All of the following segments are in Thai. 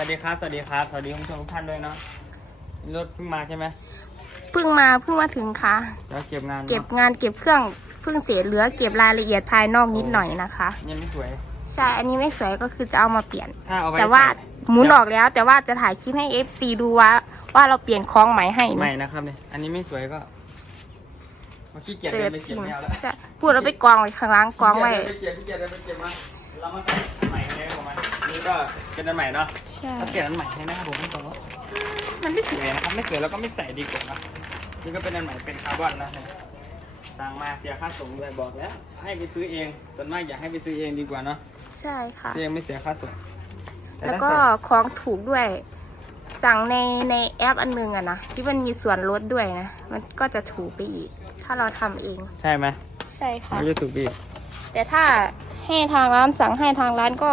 สวัสดีครับ สวัสดีครับ สวัสดีคุณผู้ชมทุกท่านด้วยเนาะรถเพิ่งมาใช่ไหมเพิ่งมาเพิ่งมาถึงค่ะ แล้วเก็บงานเก็บงานเก็บเครื่องเพิ่งเสียเหลือเก็บรายละเอียดภายนอกนิดหน่อยนะคะ ยังไม่สวย ใช่ อันนี้ไม่สวยก็คือจะเอามาเปลี่ยน ถ้าเอาไปแต่ว่าใส่หมุนออกแล้ว แต่ว่าจะถ่ายคลิปให้ FC ดูว่าว่าเราเปลี่ยนคล้องไหมให้ใหม่นะนะครับเนี่ย อันนี้ไม่สวยก็มาขี้เกียจเจเดิอนไปจเก็ริบงไม่เอาแล้วใช่พูดแล้วไปกองไว้ข้างล่างกองไว้ขี้เกียจเดินไปเก็บขี้เกียจเดินไปเก็บมาเรามาใส่อันใหม่เลยของมันนี่ก็เป็นอันใหม่เนาะ ใช่ถ้าเปลี่ยนอันใหม่ให้นะครับผมไม่ต้องมันไม่สสวยวยนะครับไม่สวยเราก็ไม่ใส่ดีกว่านะนี่ก็เป็นอันใหม่เป็นคาร์บอนนะสั่งมาเสียค่าส่งด้วยบอกแล้ว ให้ไปซื้อเองส่วนมากอยากให้ไปซื้อเองดีกว่าเนาะใช่ค่ะซื้อเองไม่เสียค่าส่งต่แล้วถ้าก็ใส่ของถูกด้วย สั่งในในแอปอันหนึงอะนะที่มันมีส่วนลดด้วยนะมันก็จะถูกไปอีก ถ้าเราทำเอง ใช่ไหมใช่ค่ะมันจะถูกดีแต่ถ้าให้ทางร้านสั่งให้ทางร้านก็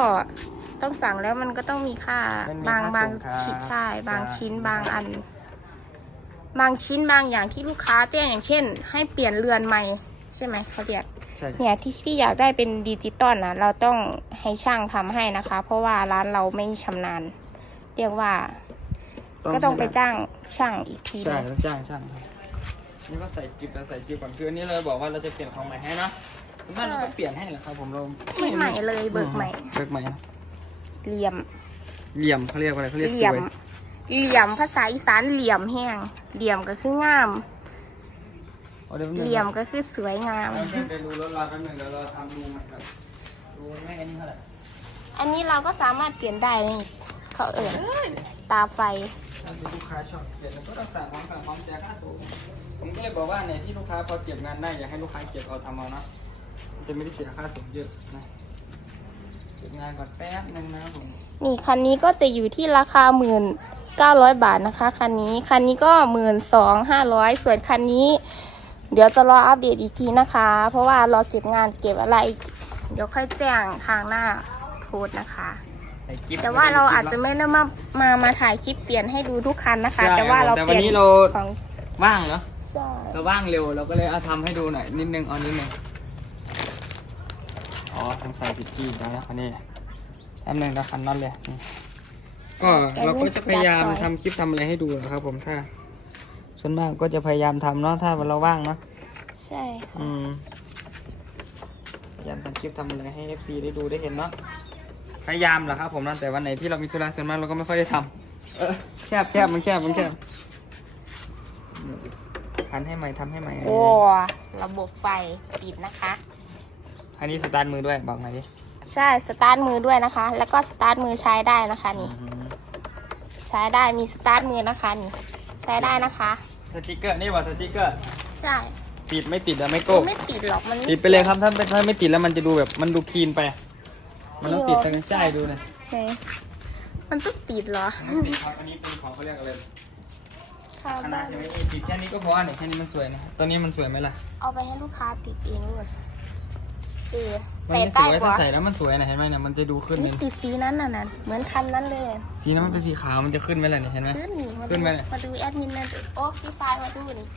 ต้องสั่งแล้วมันก็ต้องมีค่ามันมีบางค่าบางส่งครับชิ้นใช่บางใช่ ชิ้นบางอัน บางชิ้นบางอย่างที่ลูกค้าแจ้งอย่างเช่น ให้เปลี่ยนเรือนใหม่ใช่ไหมเขาเรียก ใช่เนี่ยที่ที่อยากได้เป็นดิจิตอลนะเราต้องให้ช่างทำให้นะคะ เพราะว่าร้านเราไม่ชำนาญ เรียกว่าก็ต้องไปจ้างช่างอีกทีใช่หนึงต้องจ้างช่างครับนี่ก็ใส่จิบแล้วใส่จิบก่อนคืออันนี้เราบอกว่าเราจะเปลี่ยนของใหม่ให้เนาะส่วนมากเราก็เปลี่ยนให้แหละครับผมเราชิ้นใหม่เลยเบิกใหม่ เบิกใหม่ เหลี่ยม เหลี่ยมเขาเรียกว่าอะไรเขาเรียกเหสลี่ยมวยเหลี่ยมภาษาอีสานเหลี่ยมแห้ง เหลี่ยมก็คืองามเอาดี๋วแป๊บนึงเหลี่ยมก็คือสวยงาม เราเพิ่งไปดูรถเราแป๊บนึงเดี๋ยวเราทำดูใหม่ครับดูไม่อันนี้เท่าไหร่อันนี้เราก็สามารถเปลี่ยนได้นี่เขาเอ่ยตาไฟ ถ้าลูกค้าชอบเปลี่ยนเราก็ต้องสั่งของสั่งของเสียค่าสูงผมก็เลยบอกว่าเนี่ยที่ลูกค้าพอเก็บงานได้อยากให้ลูกค้าเก็บเอาทำเอาเนาะมันจะไม่ได้เสียค่าสูงเยอะนะ เก็บงานก่อนแป๊บนึงนะครับผมนี่คันนี้ก็จะอยู่ที่ราคาหมื่นเก้าร้อยบาทนะคะคันนี้คันนี้ก็หมื่นสองห้าร้อยส่วนคันนี้ เดี๋ยวจะรออัปเดตอีกทีนะคะ เพราะว่ารอเก็บงานเก็บอะไร เดี๋ยวค่อยแจ้งทางหน้าโพสต์นะคะใส่กิ๊บแต่ว่าเราอาจจะไม่ได้มามามาถ่ายคลิปเปลี่ยนให้ดูทุกคันนะคะ ใช่แต่ว่าเราแต่เปวันลี่ยนนี้เราของว่างเหรอใช่ เราว่างเร็วเราก็เลยเอาทำให้ดูหน่อยนิดนึงเอานิดนึง อ๋อทำใส่ผิดที่แล้วนะคันนี้แป๊บนึงนะคันนั้นเลยนี่ก็เราก็จะพยายามทำคลิปทำอะไรให้ดูนะครับ ผมถ้า ส่วนมากก็จะพยายามทำเนาะถ้าเราว่างเนาะ ใช่อืมพยายามทำคลิปทำอะไรให้ FC ได้ดูได้เห็นเนาะ พยายามแหละครับผมนะแต่วันไหนที่เรามีธุระส่วนมากเราก็ไม่ค่อยได้ทำเออแคบแคบมันแคบมันแคบทันให้ใหม่ทำให้ใหม่โอ้ระบบไฟติดนะคะ อันนี้สตาร์ทมือด้วยบอกหน่อยดิใช่สตาร์ทมือด้วยนะคะ แล้วก็สตาร์ทมือใช้ได้นะคะนี่อืมใช้ได้มีสตาร์ทมือนะคะนี่ใช้ได้นะคะ สติกเกอร์นี่ว่าสติกเกอร์ ใช่ติดไม่ติดอะไม่โก้ไม่ติดหรอกมันม่ติดไปเลยครับถ้าถ้าไม่ติดแล้วมันจะดูแบบมันดูคลีนไป มันต้องติดจริตั้งงเหรอใจดูนะไหนมันต้องติดเหรอมันติดครับอันนี้เป็นของเขาเรียกอะไรค่ะคณะใช่ไหมนี่ติดแค่นี้ก็พอเนี่ยแค่นี้มันสวยนะตัวนี้มันสวยไหมล่ะ เอาไปให้ลูกค้าติดเองเลย เออมันใส่ไม่สใต้วยกถ้าว่าใส่แล้วมันสวยนะเห็นไหมเนี่ยมันจะดูขึ้นเลนี่ยติดสีนั้นน่ะนั่นเหมือนคันนั้นเลยทีนั้นมันเป็นสีขาวมันจะขึ้นไหมล่ะเนี่ยเห็นไหม ขึ้นนี่มาขึ้ดูนไหมเนี่ย มาดูแอดมินนั่นสิโอ้พี่ไฟล์มาดูนี่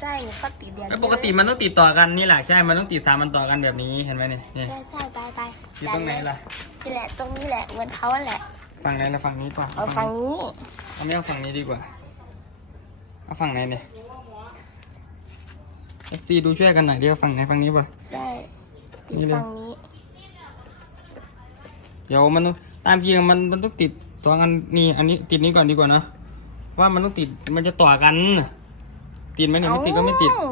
ใช่เขาติดเดียวแล้วปกติมันต้องติดต่อกันนี่แหละใช่มันต้องติดสามมันต่อกันแบบนี้เห็นไหมเนี่ยเนี่ยใช่ใช่ไปไปอยู่ตรงไหนล่ะนี่แหละตรงนี้แหละเหมือนเขาแหละฝั่งไหนนะฝั่งนี้ป่ะเอาฝั่งนี้เอาไม่เอาฝั่งนี้ดีกว่าเอาฝั่งไหนเนี่ยเอฟซีดูช่วยกันหน่อยเดียวฝั่งไหนฝั่งนี้ป่ะใช่ ติดนี่เลยฝั่งนี้ เดี๋ยวมันต้องตามจริงมันมันต้องติดต่อกันนี่อันนี้ติดนี้ก่อนดีกว่านะว่ามันต้องติดมันจะต่อกัน ติดไหมเนี่ยไม่ติดก็ไม่ติดเอา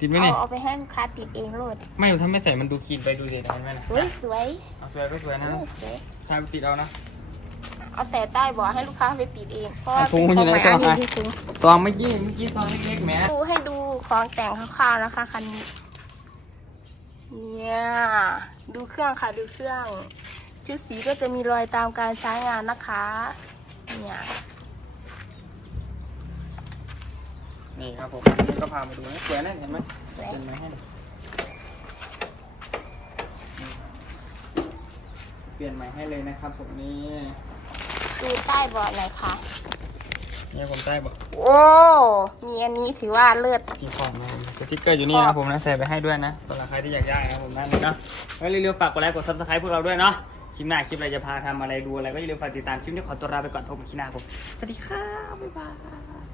ติดไหมเอาเนี่ยเอาไปให้ลูกค้าติดเองโลดไม่ถ้าไม่ใส่มันดูคลีนไปดูสิเห็นไหมนะสวยสวยเอาสวยก็สวยนะเออสวยถ้าไปติดเอานะเอาใส่ใต้เบอกให้ลูกค้าไปติดเองเพราะว่าเอาถุเป็นงขออยู่งไหนใหม่อันซองนี้อะที่ถุงซองเมื่อกี้เมื่อกี้ซองเล็กๆแหมดูให้ดูของแต่งคร่าวๆนะคะคันนี้ เนี่ยดูเครื่องค่ะดูเครื่อง ชุดสีก็จะมีรอยตามการใช้งานนะคะ เนี่ยนี่ครับผมนี่ก็พามาดูนะสวยนะเห็นไหมสวย เป็นไหมให้ดูนี่เปลี่ยนใหม่ให้เลยนะครับผมนี่ ดูใต้เบาะหน่อยค่ะ นี่ผมใต้บอกโอ้ มีอันนี้ถือว่าเลือดที่ของนะครับสติ๊กเกอร์อยู่นี่นะครับผมนะใส่ไปให้ด้วยนะสำหรับใครที่อยากได้นะครับผมนั่นนะแล้วเร็วๆฝากกดไลค์กดซับสไครต์พวกเราด้วยเนาะคลิปหน้าคลิปอะไรจะพาทำอะไรดูอะไรก็อย่าลืมฝากติดตามคลิปนี้ขอตัวลาไปก่อนพบกันคลิปหน้าผมสวัสดีครับบ๊ายบาย